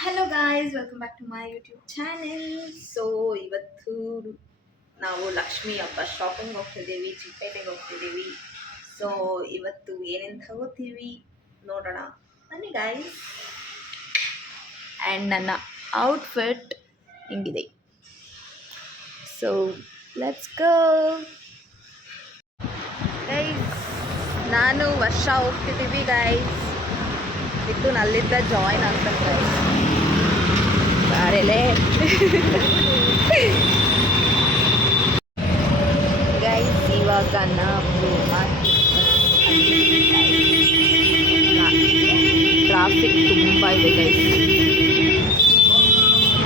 Hello guys, welcome back to my YouTube channel. So ಇವತ್ತು ನಾವು ಲಕ್ಷ್ಮಿ ಹಬ್ಬ ಶಾಪಿಂಗ್ ಹೋಗ್ತಿದ್ದೀವಿ, ಚಿಕ್ಕಪೇಟೆಗೆ ಹೋಗ್ತಿದ್ದೀವಿ. ಸೊ ಇವತ್ತು ಏನೇನು ತಗೋತೀವಿ ನೋಡೋಣ ಬನ್ನಿ ಗಾಯ್ಸ್. ಆ್ಯಂಡ್ ನನ್ನ ಔಟ್ಫಿಟ್ ಹಿಂಗಿದೆ. So let's go guys. ನಾನು ವರ್ಷ ಹೋಗ್ತಿದ್ದೀವಿ ಗೈಸ್. ಇದು ನಲ್ಲಿದ್ದ ಜಾಯಿನ್ ಆಗ್ತದೆ ಗೈಸ್. ಬಾರೆಲೆ ಗೈಸ್, ಇವಾಗ ನಾವು ಟ್ರಾಫಿಕ್ ತುಂಬ ಇದೆ ಗೈಸ್.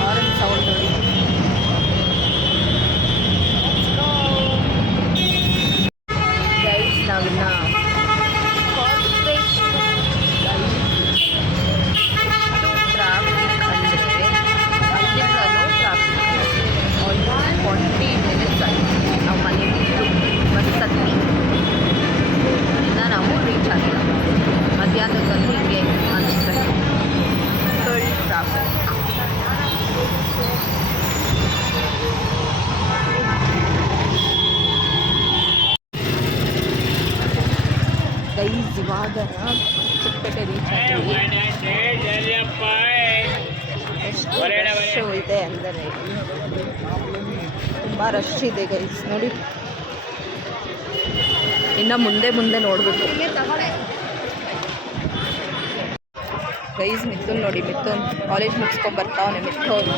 ಆರೆಂಜ್ ಸೌಂಡ್ ನೋಡಿ ಗೈಸ್. ನಾವಿನ್ನ ಮಧ್ಯಾಹ್ನದಲ್ಲಿ ಹಿಂಗೆ ಅನಿಸುತ್ತೆ ಫುಲ್ ಟ್ರಾಫಿಕ್. ಗೈಸ್, ಇವಾಗ ಚಿಕ್ಕಪೇಟೆ ರೀಚ್ ಆಗ್ತೀವಿ. ಎಷ್ಟು ರಶ್ ಇದೆ ಅಂದರೆ ತುಂಬ ರಶ್ ಇದೆ ಗೈಸ್. ನೋಡಿ, ಇನ್ನು ಮುಂದೆ ಮುಂದೆ ನೋಡಬೇಕು ಗೈಸ್. ಮಿಥುನ್ ನೋಡಿ, ಮಿಥುನ್ ಕಾಲೇಜ್ ಮುಗಿಸ್ಕೊಂಡು ಬರ್ತಾವನೆ. ಮಿಥುನ್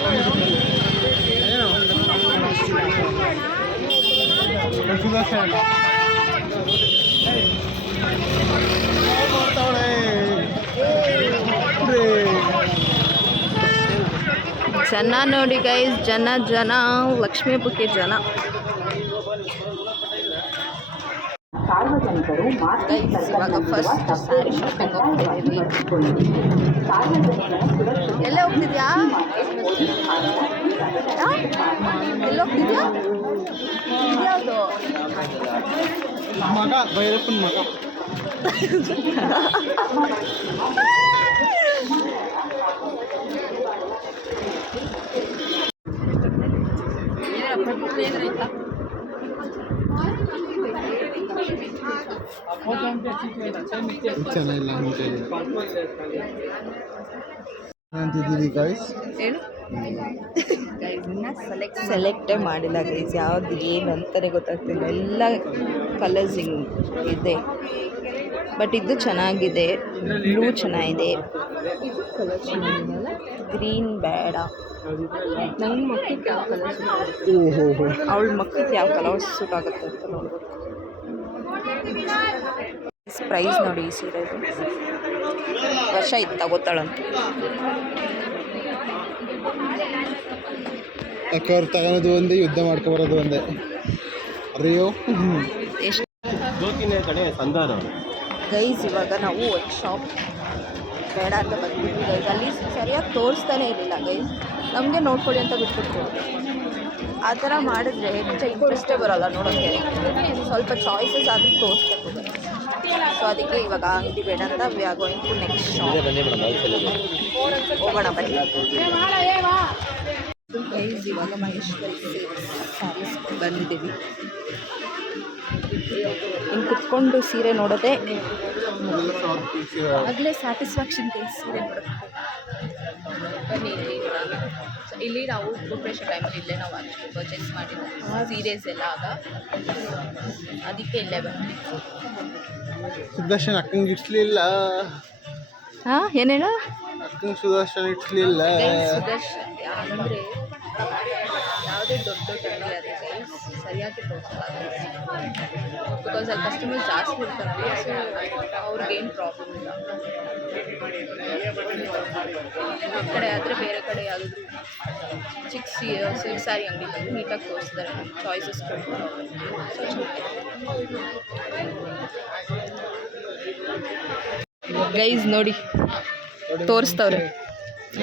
ಜನ ನೋಡಿ ಗೈಸ್, ಜನ ಜನ, ಲಕ್ಷ್ಮೀ ಹಬ್ಬಕ್ಕೆ ಜನ. ಇವಾಗ ಫಸ್ಟ್ ಸ್ಯಾರಿ ಶಾಪಿಂಗ್ ಹೋಗ್ತಿದ್ದೀವಿ. ಎಲ್ಲೇ ಹೋಗ್ತಿದ್ಯಾ? ಎಲ್ಲ ಹೋಗ್ತಿದ್ಯಾ? ಯಾವುದು ಮಗ? ಭೈರಪ್ಪನ ಮಗ. ಚೆನ್ನಾಗಿಲ್ಲ ಅಂತಿದ್ದೀವಿ ಗೈಸ್. ಏನು ಸೆಲೆಕ್ಟೇ ಮಾಡಿಲ್ಲ ಗೈಸ್. ಯಾವ್ದು ಏನು ಅಂತಲೇ ಗೊತ್ತಾಗ್ತಿಲ್ಲ. ಎಲ್ಲ ಕಲರ್ಸ್ ಇದೆ, ಬಟ್ ಇದು ಚೆನ್ನಾಗಿದೆ. ಬ್ಲೂ ಚೆನ್ನಾಗಿದೆ, ಕಲರ್ ಚೆನ್ನಾಗಿದೆಯಲ್ಲ. ಗ್ರೀನ್ ಬೇಡ. ನನ್ನ ಮಕ್ಕಳಿಗೆ ಯಾವ ಕಲರ್ ಅವಳ ಮಕ್ಕಳಿಗೆ ಯಾವ ಕಲರ್ ಸೂಟ್ ಆಗುತ್ತೆ ಅಂತ ನೋಡ್ಬೋದು. ಪ್ರೈಸ್ ನೋಡಿ ಈ ಸೀರೆದು. ವರ್ಷ ಇದು ತಗೋತಾಳಂತ. ಯಾಕೆ ಅವ್ರು ತಗೊಳೋದು ಒಂದೇ, ಯುದ್ಧ ಮಾಡ್ಕೊಬರೋದು ಒಂದೇ. ಅರಿಯೋ ಎಷ್ಟು ಕಡೆ ಸಂದಾರ ಗೈಸ್. ಇವಾಗ ನಾವು ಒಂದು ಶಾಪ್ ಬೇಡ ಅಂತ ಬಂದ್ಬಿಟ್ವಿ ಗೈಸ್. ಅಲ್ಲಿ ಸರಿಯಾಗಿ ತೋರಿಸ್ತಾನೆ ಇರಲಿಲ್ಲ ಗೈಸ್. ನಮಗೆ ನೋಡ್ಕೊಳ್ಳಿ ಅಂತ ಬಿಟ್ಬಿಟ್ಟು ಆ ಥರ ಮಾಡಿದ್ರೆ ಹೆಚ್ಚು ಇಂಟ್ರೆಸ್ಟೇ ಬರೋಲ್ಲ ನೋಡೋಕ್ಕೆ. ಸ್ವಲ್ಪ ಚಾಯ್ಸಸ್ ಆದರೂ ತೋರಿಸ್ಬೇಕು. ಸೊ ಅದಕ್ಕೆ ಇವಾಗ ಅಂಗಡಿ ಬೇಡ ಅಂತ we are going to next shop. ಹೋಗೋಣ ಬನ್ನಿ ಗೈಸ್. ಇವಾಗ ಮಹೇಶ್ವರಿ ಸ್ಯಾರೀಸ್ ಬಂದಿದ್ದೀವಿ. ಇನ್ನು ಕುತ್ಕೊಂಡು ಸೀರೆ ನೋಡೋದೆ ಆಗಲೇ ಸ್ಯಾಟಿಸ್ಫ್ಯಾಕ್ಷನ್ ಗೈಸ್. ಸೀರೆ ನೋಡೋದು ಬನ್ನಿ. ಇಲ್ಲಿ ನಾವು ಪ್ರಿಪ್ರೇಷನ್ ಟೈಮಲ್ಲಿ ಇಲ್ಲೇ ನಾವು ಅಷ್ಟು ಪರ್ಚೇಸ್ ಮಾಡಿದ್ದು ಸೀರೆಸ್ ಎಲ್ಲ. ಆಗ ಅದಕ್ಕೆ ಇಲ್ಲೇ ಬಂದ್ವಿ. ಸುದರ್ಶನ್ ಅಕ್ಕಂಗೆ ಇಡ್ಸ್ಲಿಲ್ಲ. ಹಾಂ, ಏನೇಳು ಅಕ್ಕಂಗೆ ಸುದರ್ಶನ್ ಇಡ್ಸ್ಲಿಲ್ಲ. ಸುದರ್ಶನ್ ಅಂದರೆ ಯಾವುದೇ ದೊಡ್ಡ ಟೈಮಲ್ಲಿ ಅದೇ ಗೈಸ್ ಸರಿಯಾಗಿ ತೋರಿಸಲ್ಲ ಬಿಕಾಸ್ ಅಲ್ಲಿ ಕಸ್ಟಮರ್ಸ್ ಜಾಸ್ತಿ ಇರ್ತಾರೆ. ಸೊ ಅವ್ರಿಗೇನು ಪ್ರಾಬ್ಲಮ್ ಇಲ್ಲ. ಆ ಕಡೆ ಆದರೆ ಬೇರೆ ಕಡೆ ಯಾವುದಾದ್ರು ಚಿಕ್ಕ ಸಿಲ್ಕ್ ಸ್ಯಾರಿ ಅಂಗಡಿ ಬಂದು ನೀಟಾಗಿ ತೋರಿಸ್ತಾರೆ, ಚಾಯ್ಸಸ್ ಕೊಡ್ತಾರೆ. ಗೈಸ್ ನೋಡಿ ತೋರಿಸ್ತವ್ರೆ.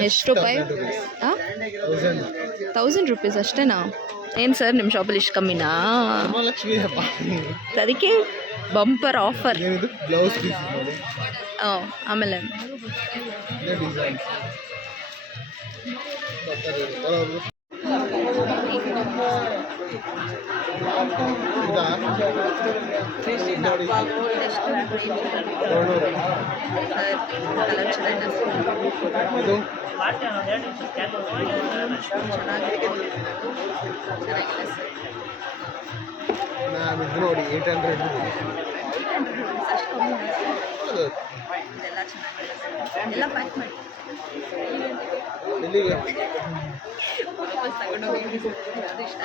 ಎಷ್ಟು ರೂಪಾಯಿ? ಹಾಂ, 1000 ರೂಪೀಸ್ ಅಷ್ಟೇನಾ? ಏನು ಸರ್ ನಿಮ್ಮ ಶಾಪಲ್ಲಿ ಇಷ್ಟು ಕಮ್ಮಿನಾ? ಲಕ್ಷ್ಮೀ ಹಬ್ಬ ಅದಕ್ಕೆ ಬಂಪರ್ ಆಫರ್. ಬ್ಲೌಸ್. ಆಮೇಲೆ ಕಲರ್ ಚೆನ್ನಾಗಿಲ್ಲ ಇದು ನಾನು ಇದು ನೋಡಿ 800 ಹೌದು ಇದೆಲ್ಲ ಚೆನ್ನಾಗಿದೆ ಎಲ್ಲ ಪ್ಯಾಕ್ ಮಾಡಿ ಎಲ್ಲಿಗೆ ವಾಪಸ್ ತಗೊಂಡೋಗಿ ಅದು ಇಷ್ಟ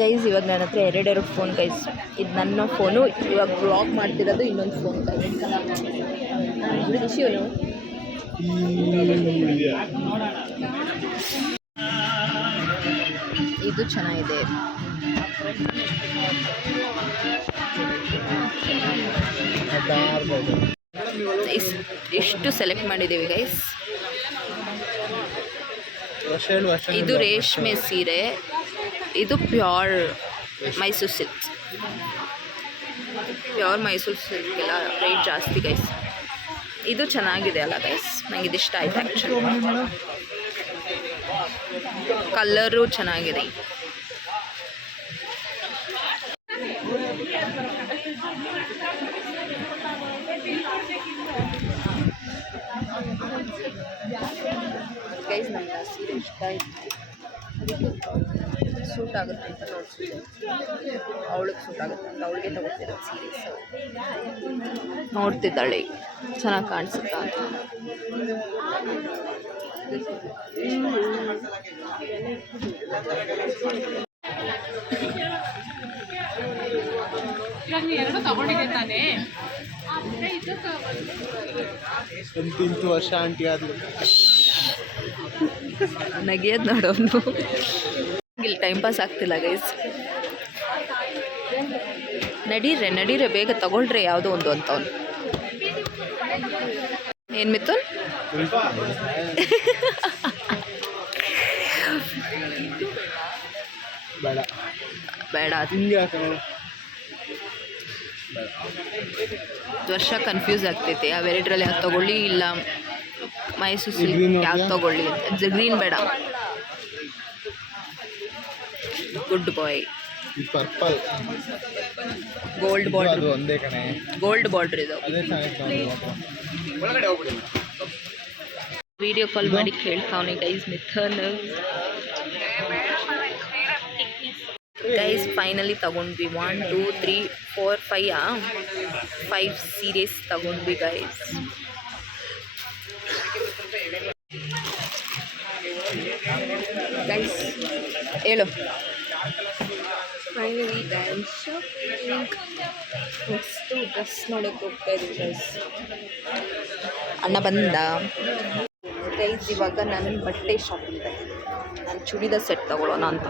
ಗೈಸ್ ಇವಾಗ ನನ್ನ ಹತ್ರ ಎರಡೆರಡು ಫೋನ್ ಗೈಸ್ ಇದು ನನ್ನ ಫೋನು ಇವಾಗ ಬ್ಲಾಗ್ ಮಾಡ್ತಿರೋದು ಇನ್ನೊಂದು ಫೋನ್ ಗೈಸ್ ಶಿವನು ಇದು ಚೆನ್ನಾಗಿದೆ ಎಷ್ಟು ಸೆಲೆಕ್ಟ್ ಮಾಡಿದ್ದೀವಿ ಗೈಸ್ ಇದು ರೇಷ್ಮೆ ಸೀರೆ ಇದು ಪ್ಯೂರ್ ಮೈಸೂರು ಸಿಲ್ಕ್ ಎಲ್ಲ ರೇಟ್ ಜಾಸ್ತಿ ಗೈಸ್ ಇದು ಚೆನ್ನಾಗಿದೆ ಅಲ್ಲ ಗೈಸ್ ನಂಗೆ ಇದಿಷ್ಟ ಆಯ್ತು ಆ್ಯಕ್ಚುಲಿ ಕಲರು ಚೆನ್ನಾಗಿದೆ ಗೈಸ್ ನಮ್ಗೆ ಆ ಸೀರೆ ಇಷ್ಟ ಆಯಿತು ಸೂಟ್ ಆಗುತ್ತೆ ಅಂತ ನೋಡ್ತೀವಿ ಅವಳಿಗೆ ಸೂಟ್ ಆಗುತ್ತೆ ಅಂತ ಅವಳಿಗೆ ತಗೋತಿರೋದು ಸೀರೀಸ್ ನೋಡ್ತಿದ್ದಾಳೆ ಚೆನ್ನಾಗಿ ಕಾಣಿಸುತ್ತಾ ಅಂತ ಎಂಟು ವರ್ಷ ಆಂಟಿ ಆದ್ಲು ನಗಿಯೋದು ನೋಡೋನು ಇಲ್ಲಿ ಟೈಮ್ ಪಾಸ್ ಆಗ್ತಿಲ್ಲ ಗೈಸ್ ನಡೀರೆ ಬೇಗ ತಗೊಳ್ರಿ ಯಾವುದೋ ಒಂದು ಅಂತವನು ಏನು ಮಿಥುನ್ ಬೇಡ ಬೇಡ ಹಿಂಗೆ ವರ್ಷ ಕನ್ಫ್ಯೂಸ್ ಆಗ್ತೈತೆ ಅವೆರಡರಲ್ಲಿ ಯಾವ್ದು ತಗೊಳ್ಳಿ ಇಲ್ಲ ಮೈಸೂರು ಸಿಲ್ಕ್ ಯಾವ್ದು ತಗೊಳ್ಳಿ ಅಂತ ಗ್ರೀನ್ ಬೇಡ ಗುಡ್ ಬಾಯ್ ಪರ್ಪಲ್ ಗೋಲ್ಡ್ ಬಾರ್ಡರ್ ಅದು ಒಂದೇ ಕಣೆ ಗೋಲ್ಡ್ ಬಾರ್ಡರ್ ಇದು ಅದೇ ಒಳಗಡೆ ಹೋಗ್ಬಿಡಿ ವಿಡಿಯೋ ಕಾಲ್ ಮಾಡಿ ಕೇಳ್ತಾವನೆ ಗೈಸ್ ಮಿಥನ್ ಗೈಸ್ ಫೈನಲಿ ತಗೊಂಡ್ವಿ 1 2 3 4 5 ಸೀರೀಸ್ ತಗೊಂಡ್ವಿ ಗೈಸ್ ಗೈಸ್ ಹೇಳು ಫೈನಲಿ ಡ್ಯಾನ್ಸ್ ನೆಕ್ಸ್ಟು ಡ್ರೆಸ್ ನೋಡೋಕ್ಕೆ ಹೋಗ್ತಾ ಇದ್ದೀವಿ ಗೈಸ್ ಅಣ್ಣ ಬಂದ ಗೈಸ್ ಇವಾಗ ನನ್ನ ಬಟ್ಟೆ ಶಾಪಿಂಗ್ ನಾನು ಚೂಡಿದಾರ್ ಸೆಟ್ ತಗೊಳ್ಳೋಣ ಅಂತ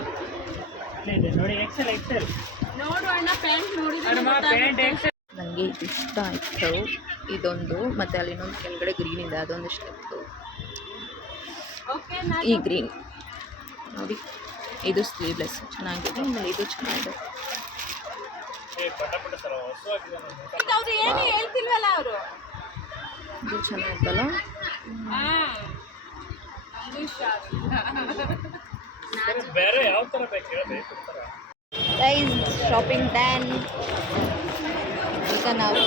ನನಗೆ ಇಷ್ಟ ಆಯಿತು ಇದೊಂದು ಮತ್ತು ಅಲ್ಲಿ ಇನ್ನೊಂದು ಕೆಳಗಡೆ ಗ್ರೀನ್ ಇದೆ ಅದೊಂದು ಇಷ್ಟ ಆಯಿತು ಈ ಗ್ರೀನ್ ನೋಡಿ ಇದು ಸ್ಲೀವ್ಲೆಸ್ ಚೆನ್ನಾಗಿದೆ ಆಮೇಲೆ ಇದು ಚೆನ್ನಾಗಿದೆ ಇದು ಚೆನ್ನಾಗಿತ್ತಲ್ಲ ಗೈಸ್ ಶಾಪಿಂಗ್ ಡನ್ ಈಗ ನಾವು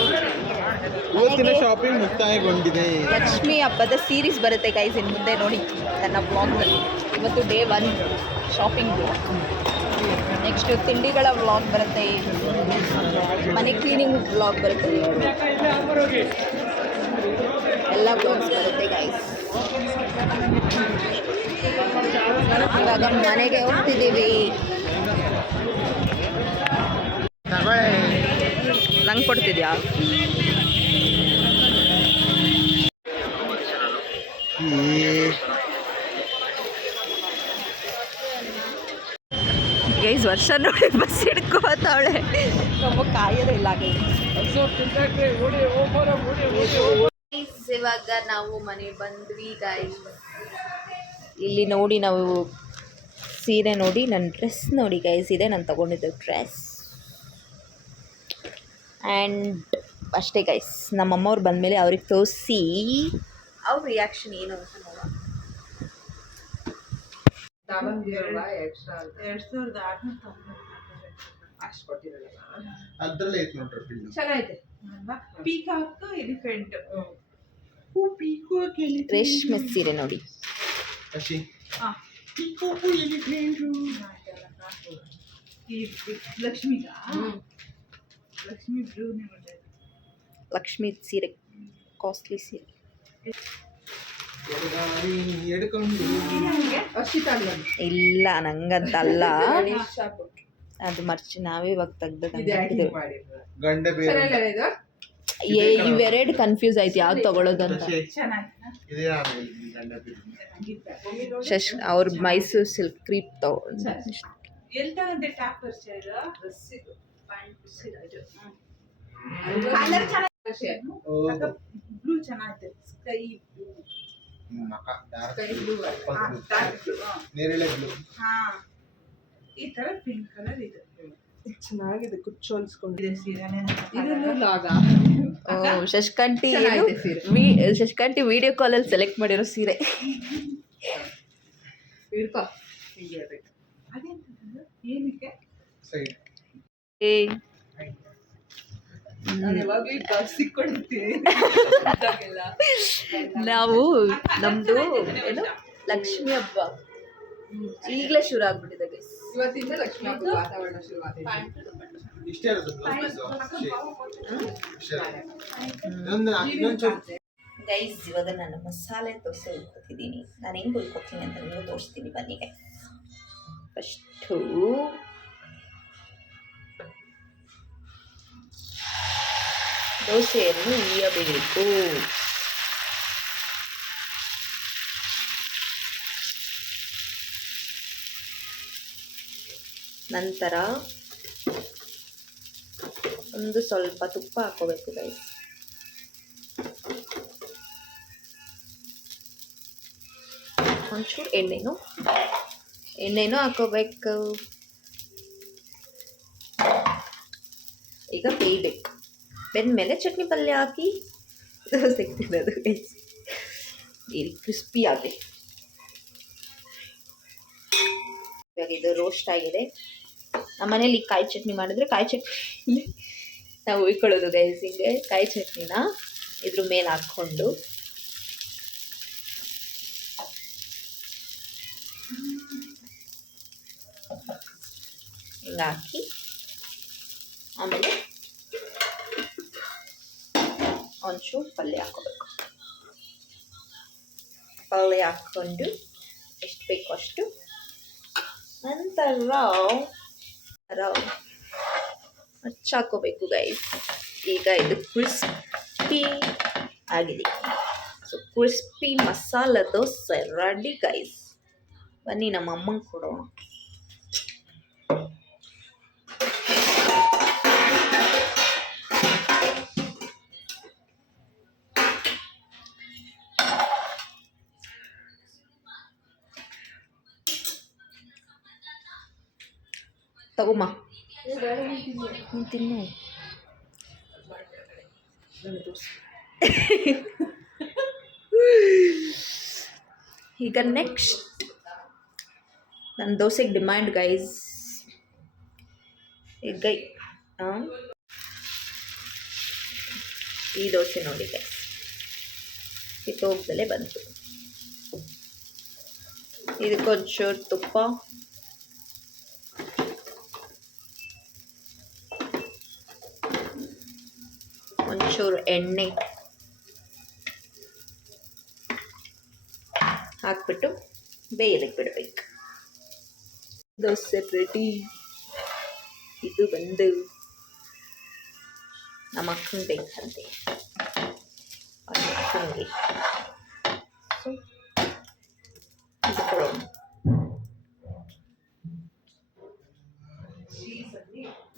ಇವತ್ತಿನ ಶಾಪಿಂಗ್ ಮುಕ್ತಾಯಗೊಂಡಿದೆ ಲಕ್ಷ್ಮಿ ಹಬ್ಬದ ಸೀರೀಸ್ ಬರುತ್ತೆ ಗೈಸ್ ಇನ್ನು ಮುಂದೆ ನೋಡಿ ನನ್ನ ಬ್ಲಾಗ್ನಲ್ಲಿ ಇವತ್ತು ಡೇ 1 ಶಾಪಿಂಗ್ ನೆಕ್ಸ್ಟು ತಿಂಡಿಗಳ ವ್ಲಾಗ್ ಬರುತ್ತೆ ಮನೆ ಕ್ಲೀನಿಂಗ್ ವ್ಲಾಗ್ ಬರುತ್ತೆ ಎಲ್ಲ ವ್ಲಾಗ್ಸ್ ಬರುತ್ತೆ ಗೈಸ್ ಇವಾಗ ಮನೆಗೆ ಹೋಗ್ತಿದ್ದೀವಿ ನಂಗೆ ಕೊಡ್ತಿದ್ಯಾ ಗೈಸ್ ವರ್ಷ ನೋಡಿ ಬಸ್ ಹಿಡ್ಕೋತಾವಳೆ ನಮ್ಮ ಕಾಯೋದೇ ಇಲ್ಲ ಇವಾಗ ನಾವು ಮನೆ ಬಂದ್ವಿ ಗೈಸ್ ಇಲ್ಲಿ ನೋಡಿ ನಾವು ಸೀರೆ ನೋಡಿ ನನ್ನ ಡ್ರೆಸ್ ನೋಡಿ ಗೈಸ್ ಇದೆ ನಾನು ತಗೊಂಡಿದ್ದೆ ಡ್ರೆಸ್ ಆ್ಯಂಡ್ ಅಷ್ಟೇ ಗೈಸ್. ನಮ್ಮಮ್ಮವ್ರು ಬಂದಮೇಲೆ ಅವ್ರಿಗೆ ತೋರಿಸಿ ಅವ್ರ ರಿಯಾಕ್ಷನ್ ಏನು ಅಂತ ನೋಡೋಣ. ಅದ್ರಲ್ಲೇ ಐತೆ ನೋಡ್ರಿ ಬಿಲ್ಲು. ಚೆನ್ನಾಗೈತೆ ಪೀಕಾಕ್ ಎಲಿಫೆಂಟ್ ರೇಷ್ಮೆ ಸೀರೆ ನೋಡಿ. ಅಶಿ ಲಕ್ಷ್ಮಿಗ ಲಕ್ಷ್ಮಿ ಬ್ಲೂನೇ ಒಳ್ಳೆಯದು. ಲಕ್ಷ್ಮಿ ಸೀರೆ ಕಾಸ್ಟ್ಲಿ ಸೀರೆ. ಎಡ್ಕೊಂಡು ಇಲ್ಲ ನಂಗಂತಲ್ಲ, ಅದು ಮರ್ಚಿ ನಾವೇ ಇವಾಗ ತೆಗ್ದು ಗಂಡ ಬೇರೆ ಇವೆರಡು ಕನ್ಫ್ಯೂಸ್ ಆಯ್ತು ಯಾವ್ದು ತಗೊಳ್ಳೋದು ಅಂತ. ಇದೇ ಗಂಡ ಬೇರೆ ಅವ್ರ ಮೈಸೂರು ಸಿಲ್ಕ್ ಕ್ರೀಪ್ ತಗೊಂಡು ಎಲ್ಲಿ ತಗೊಂಡೆ ಟಾಪ್ ಪರಿಚಯ ಬ್ಲೂ ಚೆನ್ನಾಗಿದೆ. ಸ್ಕೈ ನೇರಳೆ ಬ್ಲೂ. ಈ ತರ ಪಿಂಕ್ ಕಲರ್ ಇದೆ, ಚೆನ್ನಾಗಿದೆ. ಕುಚ್ಚೋಲ್ಸ್ಕೊಂಡಿದೆ ಸೀರೆನೇ. ಶಶಿಕಾಂಟಿ ಶಶಿಕಾಂಟಿ ವಿಡಿಯೋ ಕಾಲಲ್ಲಿ ಸೆಲೆಕ್ಟ್ ಮಾಡಿರೋ ಸೀರೆ. ಏನಕ್ಕೆ ಸೈಡ್ ನಾವು ನಮ್ದು ಏನು ಲಕ್ಷ್ಮಿ ಹಬ್ಬ ಈಗಲೇ ಶುರು ಆಗ್ಬಿಟ್ಟಿದೆ ಗೈಸ್. ಇವತ್ತಿಂದ ಲಕ್ಷ್ಮೀ ಹಬ್ಬದ ವಾತಾವರಣ ಶುರುವಾಗಿದೆ. ಇಷ್ಟೇ ಇರೋದು ಗೈಸ್ ಇವಾಗ ನಾನು ಮಸಾಲೆ ದೋಸೆ ಉಳ್ಕೊತಿದ್ದೀನಿ. ನಾನು ಹೆಂಗೆ ಉಳ್ಕೊತೀನಿ ಅಂತ ನೀವು ತೋರಿಸ್ತೀನಿ ಬನ್ನಿ ಗೈಸ್. ಫಸ್ಟು ದೋಸೆಯನ್ನು ಹುಯ್ಯಬೇಕು. ನಂತರ ಒಂದು ಸ್ವಲ್ಪ ತುಪ್ಪ ಹಾಕೋಬೇಕು ಗೈಸ್. ಒಂಚೂರು ಎಣ್ಣೆನೂ ಹಾಕೋಬೇಕು. ಈಗ ಬೇಯಬೇಕು. ಬೆಂದಮೇಲೆ ಚಟ್ನಿ ಪಲ್ಯ ಹಾಕಿ ದೋಸೆ ತಿನ್ನೋದು ಗೈಸ್. ಕ್ರಿಸ್ಪಿ ಆಗಲಿ. ಇವಾಗ ಇದು ರೋಸ್ಟ್ ಆಗಿದೆ. ನಮ್ಮ ಮನೇಲಿ ಕಾಯಿ ಚಟ್ನಿ ಮಾಡಿದ್ರೆ ಕಾಯಿ ಚಟ್ನಿ ನಾವು ಉಯ್ಕೊಳ್ಳೋದು ಗೈಸ್. ಹಿಂಗೆ ಕಾಯಿ ಚಟ್ನಿನ ಇದ್ರ ಮೇಲೆ ಹಾಕ್ಕೊಂಡು ಹಿಂಗೆ ಹಾಕಿ ಆಮೇಲೆ ಒಂಚೂರು ಪಲ್ಯ ಹಾಕೋಬೇಕು. ಪಲ್ಯ ಹಾಕ್ಕೊಂಡು ಎಷ್ಟು ಬೇಕು ಅಷ್ಟು. ನಂತರ ಹಚ್ಚಾಕೋಬೇಕು ಗೈಸ್. ಈಗ ಇದು ಕ್ರಿಸ್ಪಿ ಆಗಿದೆ. So crispy masala dosa ready guys. ಬನ್ನಿ ನಮ್ಮ ಅಮ್ಮಂಗೆ ಕೊಡೋಣ. ತಗೋಮ್ಮ ನೀನು ತಿನ್ನು. ಈಗ ನೆಕ್ಸ್ಟ್ ನನ್ನ ದೋಸೆಗೆ ಡಿಮ್ಯಾಂಡ್ ಗೈಸ್. ಈಗ ಈ ದೋಸೆ ನೋಡಿ ಗೈಸ್, ಕಿತ್ತೋಗ್ದಲೇ ಬಂತು. ಇದಕ್ಕೊಂಚೂರು ತುಪ್ಪ, ಒಂಚೂರು ಎಣ್ಣೆ ಹಾಕ್ಬಿಟ್ಟು ಬೇಯಲಿಕ್ಕೆ ಬಿಡಬೇಕು. ದೋಸೆ ರೆಡಿ. ಇದು ಬಂದು ನಮ್ಮ ಅಕ್ಕಂಗೆ ಬೇಕಂತೆ, ಅಕ್ಕಂಗೆ. ಸೊ ಇದು ಕೊಡೋಣ.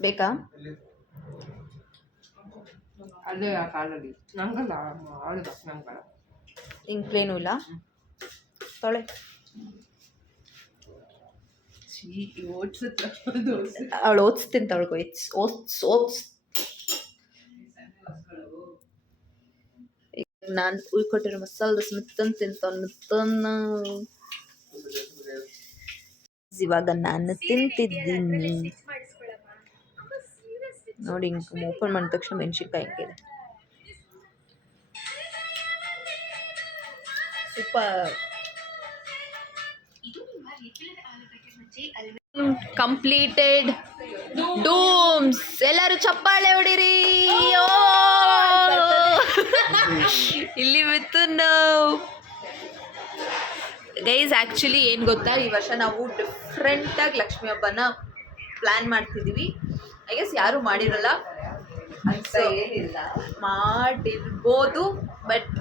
ಬೇಕಾ? ಅದೇ ಆ ಕಾಲಲ್ಲಿ ನಂಗಲ್ಲ ಆಳ್ದ ನಂಗಲ್ಲ. ಹಿಂಗೆ ಪ್ಲೇನು ಇಲ್ಲ ತೊಳೆ. ಅವಳು ಓದಿಸ್ತೀನಿ ತಗೊಳ್ಕೊ. ಓದ್ಸ್ ನಾನು ಉಳ್ಕೊಟ್ಟಿರೋ ಮಸಾಲೆ ದೋಸೆ ಮಿತ್ತನ್ನ ಇವಾಗ ನಾನು ತಿಂತಿದ್ದೀನಿ ನೋಡಿ. ಓಪನ್ ಮಾಡಿದ ತಕ್ಷಣ ಮೆಣಸಿನ್ಕಾಯಿ ಹಿಂಗಿದೆ. ಸೂಪರ್. ಕಂಪ್ಲೀಟೆಡ್ ಡೂಮ್ಸ್. ಎಲ್ಲರೂ ಚಪ್ಪಾಳೆ ಹೊಡಿರಿ. ಇಲ್ಲಿ ಮಿಥುನ್ ಗೈಸ್. ಆ್ಯಕ್ಚುಲಿ ಏನು ಗೊತ್ತಾ, ಈ ವರ್ಷ ನಾವು ಡಿಫ್ರೆಂಟಾಗಿ ಲಕ್ಷ್ಮೀ ಹಬ್ಬನ ಪ್ಲ್ಯಾನ್ ಮಾಡ್ತಿದ್ದೀವಿ. ಐ ಗೆಸ್ ಯಾರೂ ಮಾಡಿರಲ್ಲ ಅಂತ ಏನಿಲ್ಲ, ಮಾಡಿರ್ಬೋದು, ಬಟ್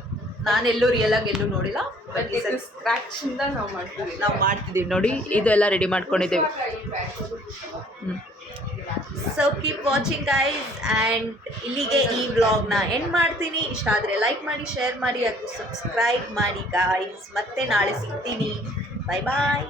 ನಾನೆಲ್ಲೂ ರಿಯಲಾಗಿ ಎಲ್ಲೂ ನೋಡಿಲ್ಲ. ಬಟ್ ಸ್ಕ್ರಾಚಿಂದ ನಾವು ಮಾಡ್ತೀವಿ. ನಾವು ಮಾಡ್ತಿದ್ದೀವಿ ನೋಡಿ. ಇದು ಎಲ್ಲ ರೆಡಿ ಮಾಡ್ಕೊಂಡಿದ್ದೇವೆ. So keep watching guys. And ಇಲ್ಲಿಗೆ ಈ ವ್ಲಾಗ್ನ ಎಂಡ್ ಮಾಡ್ತೀನಿ. ಇಷ್ಟ ಆದರೆ ಲೈಕ್ ಮಾಡಿ, ಶೇರ್ ಮಾಡಿ ಹಾಗೂ ಸಬ್ಸ್ಕ್ರೈಬ್ ಮಾಡಿ ಗೈಸ್. ಮತ್ತೆ ನಾಳೆ ಸಿಗ್ತೀನಿ. ಬಾಯ್ ಬಾಯ್.